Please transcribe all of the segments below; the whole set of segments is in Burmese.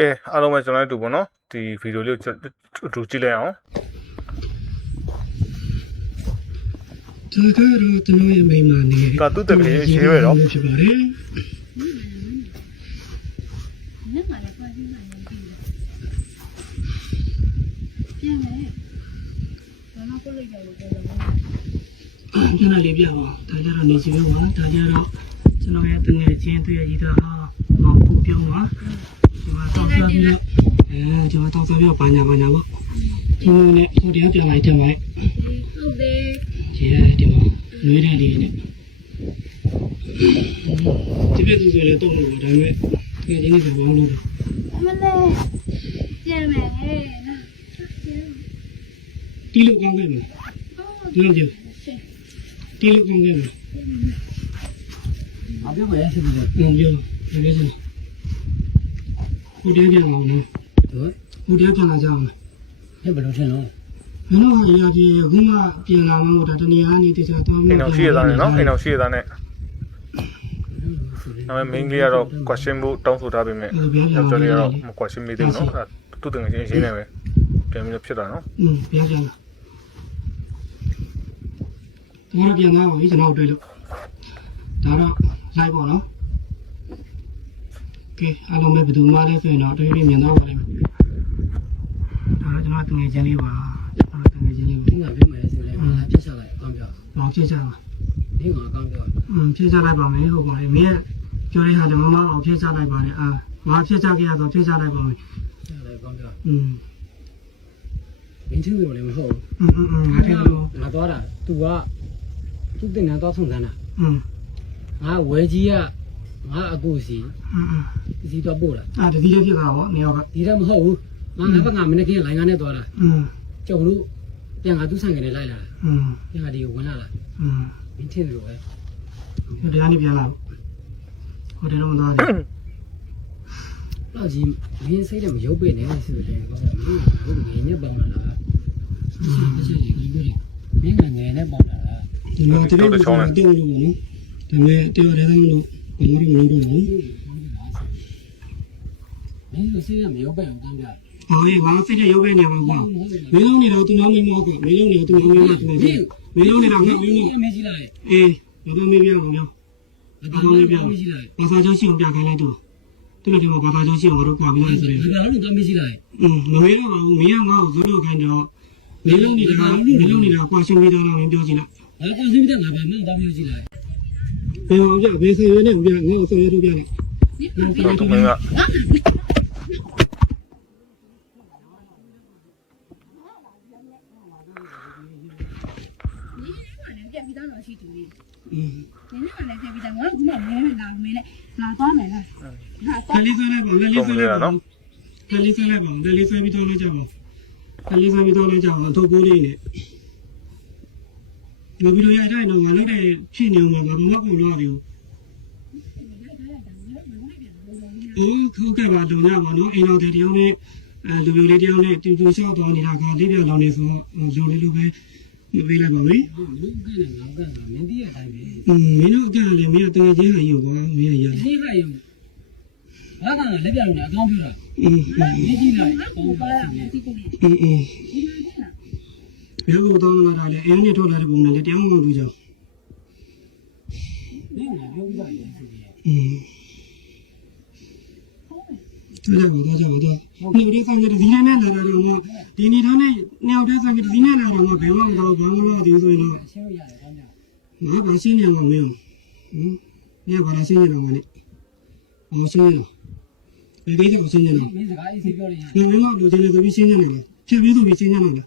ကဲအားလုံးပဲကျွန်တော်တို့ပေါ့နော်ဒီဗီဒီယိုလေးကိုအတူကြည့်လိုက်အောင်ဒါကတော့ကျွန်တော်ရဲ့မိန်းမနေဒါသူ့တကယ်ရေးရတော့ဖြစ်ပါတယ်နဲ့မှလည်းပတ်ပြီးမှလည်းပြီးပြန်မယ်ဘာမှကိုလိုက်ကြလို့ပြောတော့ကျွန်တော်လေးပြပါဒါကြတော့နေစီပဲပါဒါကြတော့ကျွန်တော်ရဲ့တငယ်ချင်းတွေ့ရည်တာဟာပူပြုံးပါဒီမှာတောက်စားပြီးတော့ကျွန်တော်တောက်စားပြီးတော့ဘာညာပေါ့ဒီနဲ့ဟိုတရားပြန်လိုက်တယ်ပါဟုတ်တယ်ဒီဒီမှာလွေးတဲ့လေးနဲ့ဒီပြည့်သူဆိုလေတော့လို့ဒါပေမဲ့တကယ်ချင်းကဘောင်းလို့မလေးပြန်မယ်ဟဲ့နော်တီးလို့ကောင်းခဲ့မလားဒီလိုတီးလို့ကောင်းခဲ့မလားအပြောပဲရှိတယ်ပြောဒီလိုစဟိုတရားပြန်အောင်နော်ဟိုတရားပြန်လာကြအောင်ဘယ်လိုထင်လို့မင်းတို့ဟာရာကြီးအခုမှပြန်လာမှမဟုတ်တာတနေရာနေတခြားတော့အိမ်အောင်ရှိရတာနဲ့နော်အိမ်အောင်ရှိရတာနဲ့နောက် main လေးကတော့ question ဖို့တောင်းဆိုထားပေမဲ့ကျွန်တော်လေးကတော့ question မေးသေးဘူးနော်သူ့တငယ်ချင်းရင်းနေပဲပြန်ပြီးဖြစ်တာနော်ပြန်ပြန်လာတော့ပြန်လာပါပြီကျွန်တော်တွေ့လို့ဒါတော့ live ပေါ့နော်ကဲအားလုံးပဲဘယ်သူမှလည်းဆိုရင်တော့တွေ့ပြီးမြင်တော့ပါလိမ့်မယ်ဒါတော့ကျွန်တော်တငယ်ချင်းလေးပါတငယ်ချင်းလေးပါဒီကပြောမယ်ဆိုလည်းဖြတ်ချလိုက်အကောင်းပြောဖြတ်ချပါဒီကအကောင်းပြောဖြတ်ချလိုက်ပါမယ်ဟုတ်ပါလေမင်းပြောတဲ့ဟာကြောင့်မမအောင်ဖြတ်ချလိုက်ပါနဲ့ငါဖြတ်ချခဲ့ရတော့ဖြတ်ချလိုက်ပါမယ်ဖြတ်လိုက်အကောင်းပြောမင်းသူတို့လည်းမဟုတ်ငါထင်လို့ငါသွားတာ तू ကသူ့တင်တန်းသွားဆုံးစမ်းတာငါဝဲကြီးကငါအကူစီစီတော့ပို့လာတတိယဖြစ်တာဗောနေရောက်ကဒီတော့မဟုတ်ဘူးငါလည်းငါမနေ့ကလိုင်းကားနဲ့သွားတာကျုံလို့ပြန်ငါသူ့ဆိုင်ကနေလိုက်လာတာပြန်ငါဒီကိုဝင်လာတာမင်းထင်လို့ပဲတရားနေပြန်လာဟိုတည်းတော့မသွားဘူးတော့ကြီးမင်းစိတ်တယ်မရုပ်ပေနေဆိုတယ်ကောင်းတယ်မင်းဘုငယ်နဲ့ပေါင်းလာတာမရှိဒီလိုမင်းငယ်နဲ့ပေါင်းလာတာဒီမှာတကယ်တော့တောင်းလို့နော်ဒါပေမဲ့တရားရဲတော့ဘယ်လိုလုပ်လို့လဲမင်းတို့စိတ်ကမရုပ်ပေအောင်တန်းပြငါစိတ်ရရုပ်ပဲနေမှာကွာမင်းလုံးနေတော့သူများမင်းမောကမင်းလုံးနေတော့သူများမင်းမောတူတယ်မင်းလုံးနေတာငါမင်းမောမေးကြည့်လိုက်အေးဘာမေးပြအောင်ပြောဘာမေးပြဘာသာကြောင်းရှိအောင်ပြခိုင်းလိုက်တော့သူလည်းဒီမှာဘာသာကြောင်းရှိအောင်တို့ကွာပြီးလိုက်ဆိုတယ်ဘာလို့တော့မေးကြည့်လိုက်မမေးတော့ပါဘူးမင်းကငါ့ကိုဇွတ်လို့ခိုင်းတော့မင်းလုံးနေတာကွာရှင်းပြီးတော့မင်းပြောကြည့်လိုက်ကွာရှင်းပြီးတော့ငါဘာမှမပြောကြည့်လိုက်ဘယ်အောင်ပြဘယ်ဆယ်ရွေးနဲ့ပြငါ့ကိုဆယ်ရွေးထုတ်ပြလိုက်တော့မင်းကပြန်ပြီးတော့ရှိတူလေးနင်းကလည်းပြန်ပြီးတော့ငါကမှမင်းလာမင်းနဲ့လာသွားမယ်လားခလေးဆွဲလိုက်ပါခလေးဆွဲလိုက်ပါနော်ခလေးဆွဲလိုက်ပါခလေးဆွဲပြီးတော့လိုက်ကြပါခလေးဆွဲပြီးတော့လိုက်ကြအောင်ထုတ်ပိုးလေးနဲ့ငါဗီဒီယိုရိုက်တိုင်းတော့ငါလုပ်တဲ့ဖြစ်နေမှာဘာမှမကုန်တော့ဘူးခုကပါတော့ညပါနော်အိမ်တော်တဲ့တယောက်နဲ့လူမျိုးလေးတယောက်နဲ့တူတူရှောက်သွားနေတာကလေးပြောင်လောင်နေဆိုလူလေးလိုပဲမပေးလိုက်ပါမယ်လူကလည်းငါကမင်းတည်းအတိုင်းပဲမင်းတို့ကလည်းမင်းတငယ်ချင်းဟာယူပါမင်းရရလေးဟာယူဘာကလည်းပြောင်းနေအကောင်းပြောတာမင်းကြီးလိုက်အကောင်းပါဘယ်လိုတော့လာတာလဲအင်းနဲ့ထုတ်လာတဲ့ပုံနဲ့လည်းတရားမလို့ကြောက်မင်းကပြောပြရတယ်ဆိုပြီးတော့ကြောက်နေဒီဆိုင်ကဒီနေ့နဲ့လာတာတော့ဒီနေ့တော့နဲ့နှစ်ယောက်တည်းဆိုင်ကဒီနေ့လာတော့ဘယ်မှမတော့ဘာမှမလုပ်သေးဘူးဆိုရင်တော့ရှင်းရတယ်ကောင်းကြငါဘာရှင်းနေမှာမင်းညဘာလာရှင်းနေတော့မနဲ့ဘာရှင်းနေတော့ဘယ်ကိစ္စကိုရှင်းနေတော့မင်းစကားအေးဆေးပြောနေရမင်းကလိုချင်တယ်ဆိုပြီးရှင်းနေတယ်ဖြတ်ပြီးဆိုပြီးရှင်းနေတယ်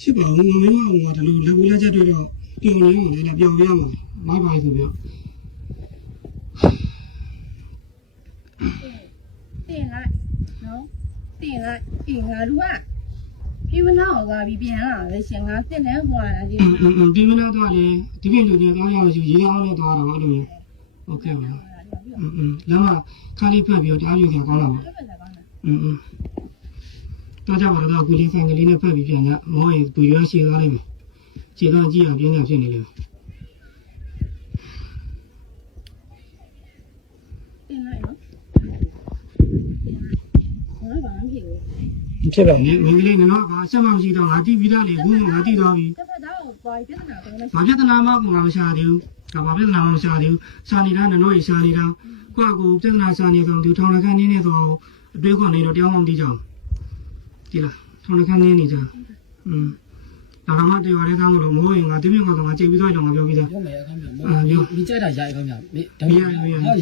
ရှိပါဦးမင်းကဒီလိုလက်ကူလက်ချက်တွေတော့ပြောင်းနေအောင်လည်းပြောင်းရမှာမိုက်ပါဆိုပြီးတင်လိုက်နော်တင်လိုက်ပြင်ငါလူကပြမနာတော့ပြီးပြန်လာလေရှင်ငါတက်လဲဟွာလာကြီးပြမနာတော့လေဒီပြလူတွေသွားရအောင်ရေးအောင်လည်းသွားတာပါအဲ့လိုโอเคပါလမ်းမှာခါလေးဖက်ပြီးတော့တားယူကြကောင်းလာပါတော့ကြပါတော့အခုလေးဆိုင်ကလေးနဲ့ဖက်ပြီးပြန်ကြမောရင်ပူရွှဲရှည်သွားလိမ့်မယ်ခြေတော့ကြည့်အောင်ပြင်းပြဖြစ်နေလိမ့်မယ် တင်လိုက်နော်ဘာမှမဖြစ်ဘူး ဖြစ်ပါနဲ့မင်းကလေးနော်ဘာအချက်မှမရှိတော့ငါတိပြီးသားလေခုငါတိသွားပြီ တစ်ဖက်သားကိုဘာပြဿနာပဲလဲ ဘာပြဿနာမှကိုငါမရှာသေးဘူးဒါဘာပြဿနာမှမရှာသေးဘူးရှာနေတာနော်ရေရှာနေတာကိုကကိုပြဿနာရှာနေတော့သူထောင်ရခန်းနေနေတော့အတွေးခွန်နေတော့တရားမှမသိကြဘူးဒီလားထောင်ရခန်းနေနေကြဒါကမှတရားရဲသားမလို့မဟုတ်ရင်ငါတပြည့်ကတော့ငါကြိတ်ပြီးတော့ငါပြောပြီးသား ပြောမယ်အခန်းပြောမိကြတာရိုက်အခန်းပြောမိ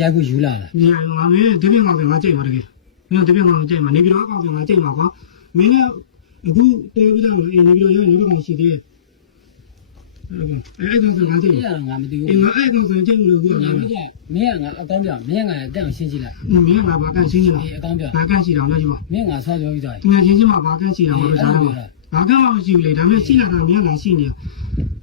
ရိုက်ကိုယူလာတာ ဒီငါမင်းတပြည့်ကတော့ငါကြိတ်ပါတကယ်မင်းတပြည့်ကတော့ကြိတ်မှာနေပြီးတော့အကောင့်ကငါကြိတ်မှာကွာမင်းကအခုတော်ပြီးတော့နေပြီးတော့ရနေတော့ရှိသေးတယ်အဲ့ဒါဆိုငါကြိတ် ပြရငါမသိဘူး ငါအဲ့ကောင်ဆိုကြိတ်လို့ပြော ငါ တာ မကြမင်းကငါအကောင်းပြောမင်းကငါတက်အောင်ရှင်းကြည့်လိုက် မင်းကငါဘာကန်ရှင်းနေတာ ဒီအကောင်းပြော ဘာကန်ရှိတာလဲဒီမှာ မင်းငါဆောက်ပြောပြီးသွား သူငါချင်းချင်းမှာဘာကန်ရှိတာမလို့ကြားတော့ဘာကန်မှမရှိဘူးလေဒါပေမဲ့ရှိလာတာမင်းကလာရှိနေ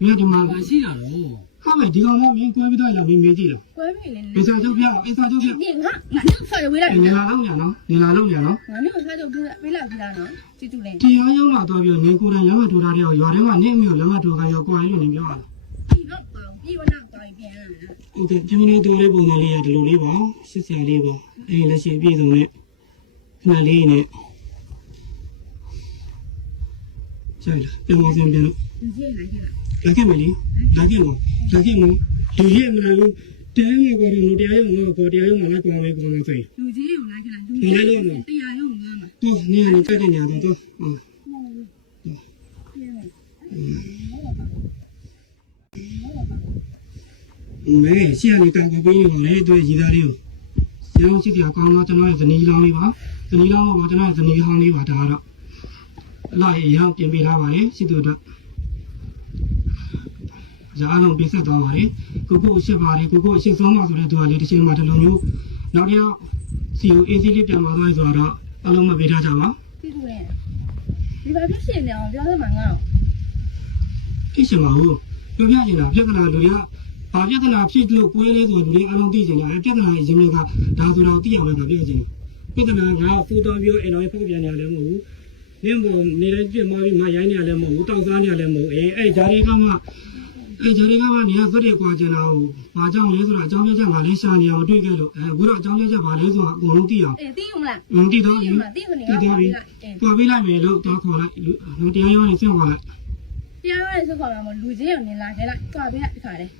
မင်းကဒီမှာ ငါရှိတာတော့ ဟာပဲဒီကောင်ကမင်းကွဲပြီးတော့လာမင်းမေးကြည့်တော့ ကွဲပြီလေ အိစာချုပ်ပြအိစာချုပ်ပြ ဒီငါနဲ့ဖာဝေးလိုက် နေလာတော့ညာနော်နေလာတော့ညာနော် ငါနဲ့ဖာချုပ်ပေးလိုက်ပြီလားနော်ကြည့်တူလေ တရားရုံးလာတော့ပြောနေကိုယ်တိုင်လက်မထိုးထားတဲ့ရွာထဲမှာနေမျိုးလက်မထိုးခိုင်းရောကွာလို့နေပြောတာ ဒီတော့ပေါ့ဒီဝနာပေါ့ပြန်လာ ဟုတ်တယ်ပြင်းနေတူလေးပုံစံလေးရဒီလိုလေးပါစစ်စရာလေးပါအဲ့လက်ရှိပြည်စုံနဲ့ခဏလေးနဲ့ကျလာပြန်မစင်ပြန်လို့ ဒီကြီးလိုက်ကြလား လာခဲ့မလေးလာခဲ့မလူရဲ့မလားလို့တဲငယ်ကတော့တရားရုံးကတော့တရားရုံးမှာလည်းကွာမယ်ကွာမယ်ဆိုရင် လူကြီးကိုလိုက်ကြလားလူကြီးတရားရုံငါမှာ တော့နေရာနဲ့ကြတဲ့ညာတော့မဲရှေ့ကနေတောင်ကပေးနေလေတွေ့ရည်သားလေးကိုကျောင်းရှိတဲ့အကောင်တော့ကျွန်တော်ရဲ့ဇနီးလောင်းလေးပါဇနီးလောင်းတော့ကျွန်တော်ရဲ့ဇနီးဟောင်းလေးပါဒါကတော့အလိုက်အရောက်ပြင်ပေးထားပါလေရှိသူတို့ဇာအလုံးပြဆက်သွားပါလေကိုအရှိပါတယ်ကိုအရှိဆုံးပါဆိုတဲ့သူကလေတစ်ချိန်မှဒီလိုမျိုးနောက်တစ်ယောက်စီကို AC လေးပြန်มาသွားဆိုတော့အလုံးမပေးထားကြပါ ကြည့်တူလေဒီဘာဖြစ်ရှင်နေအောင်ပြောရမှာငါ့ ဖြစ်ရှင်ပါဘူးပြောပြနေတာပြဿနာလူတွေကဘာပြဿနာဖြစ်လို့ကွဲလဲဆိုတော့လူတွေအလုံးသိကြတယ်ပြဿနာရဲ့ရင်းမြစ်ကဒါဆိုတော့သိအောင်လည်းပြောကြတယ်ပြဿနာကဖူတော်ပြောအနော်ဖူပြန်နေလည်းမဟုတ်ဘူးနင်းပေါ်နေလည်းပြစ်မှာပြီးမရိုင်းနေလည်းမဟုတ်ဘူးတောက်စားနေလည်းမဟုတ်အဲ့ဂျာတွေကမှနေရာဖက်တွေကွာကျင်တာကိုဘာကြောင့်လဲဆိုတော့အကြောင်းပြချက်ငါလည်းရှာနေအောင်တွေ့ခဲ့လို့အခုတော့အကြောင်းပြချက်ဘာလဲဆိုတော့အကုန်လုံးသိအောင် အေးသိဦးမလား သိတော့ပြီ သိခဏ သိတော့ပြီပေါ်ပေးလိုက်မယ်လို့တော့ခေါ်လိုက်တရားရုံးနေဆင့်ခေါ်လိုက် တရားရဲဆိုခေါ်မှာလူကြီးကိုနေလာခဲ့လိုက်ကြွားပေးလိုက်တခါတည်း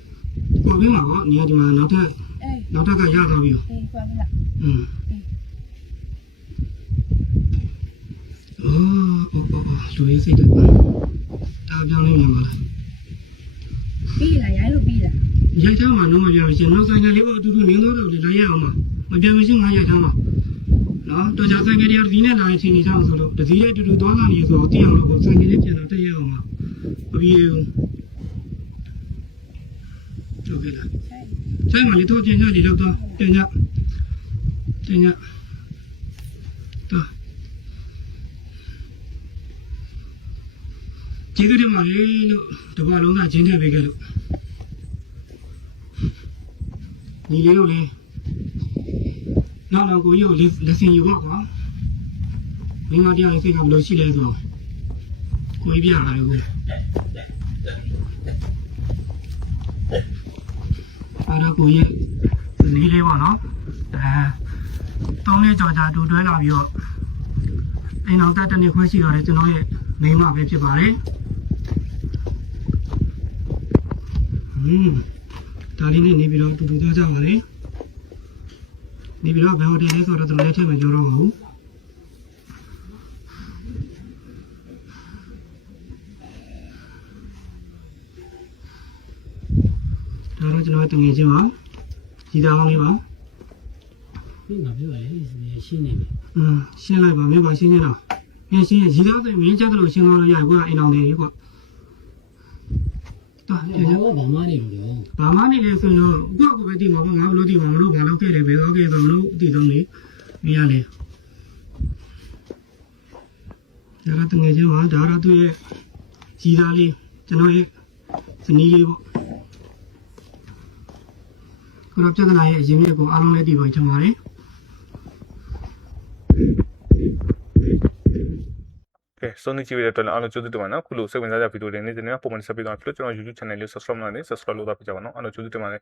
ပေါ်ပေးမှာပေါ့နေရာဒီမှာနောက်ထပ် အေး နောက်ထပ်ကရသွားပြီ အေးကြွားပေးလိုက် လူရေးစိတ်တယ်တာပြောင်းလေးမြန်ပါလား ပြီးလားရိုင်းလို့ပြီးလား ရိုက်ထားမှာတော့မပြောရှင်နောက်ဆိုင်ကလေးပေါ့အတူတူနင်းတော့လေလာရအောင်ပါမပြောမရှိငါရိုက်ထားမှာနော်တော်ကြဆိုင်ကလေးကဒီနဲ့လာရင်ချင်းနေကြအောင်ဆိုလို့တစည်းလေးတူတူသွားလာနေဆိုတော့သိအောင်လို့ကိုဆိုင်ကလေးပြန်တော့တက်ရအောင်ပါမပြေဘူးတို့ကလားဆိုင်မှာလေတော့ပြင်ညလေးလောက်တော့ပြင်ညတော့ကျေးဇူးတင်ပါတယ်လို့တပတ်လုံးကကျင်းထည့်ပေးခဲ့လို့ညီလေးတို့လေနောက်ကိုရုပ်လက်စင်ယူပါကွာမင်းမတရားစိတ်ကဘယ်လိုရှိလဲဆိုတော့ကိုကြီးပြရတယ်ကိုအားရကိုရဲ့ညီလေးပါနော်တောင်းနေကြော်ကြတူတွဲလာပြီးတော့အိမ်အောင်တက်တဲ့နေ့ခွဲရှိရတယ်ကျွန်တော်ရဲ့မိန်းမပဲဖြစ်ပါတယ်ဒါလေးနဲ့နေပြီးတော့တူတူသွားကြပါလေနေပြီးတော့ဘယ်ဟိုတယ်လဲဆိုတော့ကျွန်တော်လည်းထည့်မပြောတော့ပါဘူးဒါတော့ကျွန်တော်တငယ်ချင်းပါကြီးသားအောင်လေးပါ မင်းငါပြောရဲရှင်းနေပြီ ရှင်းလိုက်ပါမင်းပါရှင်းနေတော့ရှင်းရကြီးသားဆိုမင်းကြက်လို့ရှင်းလို့ရကွာအိမ်အောင်လေးကွာတာ ဘာမှနေလို့ ဘာမှနေလဲဆိုတော့ကိုယ့်ကိုပဲတည်မှာပေါ့ငါဘလို့တည်မှာမလို့ဘာလို့ခဲ့တယ်ဘယ်တော့ခဲ့တော့လို့တည်တော့လေမင်းရလေဒါတော့တငယ်ချင်းပါဒါတော့သူ့ရဲ့ကြီးသားလေးကျွန်တော်ရဲ့ဇနီးလေးပေါ့ကိုတော့ပြဿနာရဲ့အရင်မြစ်ကိုအားလုံးလည်းတည်ပေါ်ချင်ပါတယ် ကဲစုံနေကြည့်ရတဲ့အတွက်လည်းအားလုံးကျေးဇူးတင်ပါနော်ခုလိုစိတ်ဝင်စားတဲ့ဗီဒီယိုတွေနေ့စဉ်နဲ့ပုံမှန်ဆက်ပြီးတော့ကျွန်တော် YouTube channel လေး subscribe လုပ်နေ subscribe လုပ်တော့ပြကြပါနော်အားလုံးကျေးဇူးတင်ပါတယ်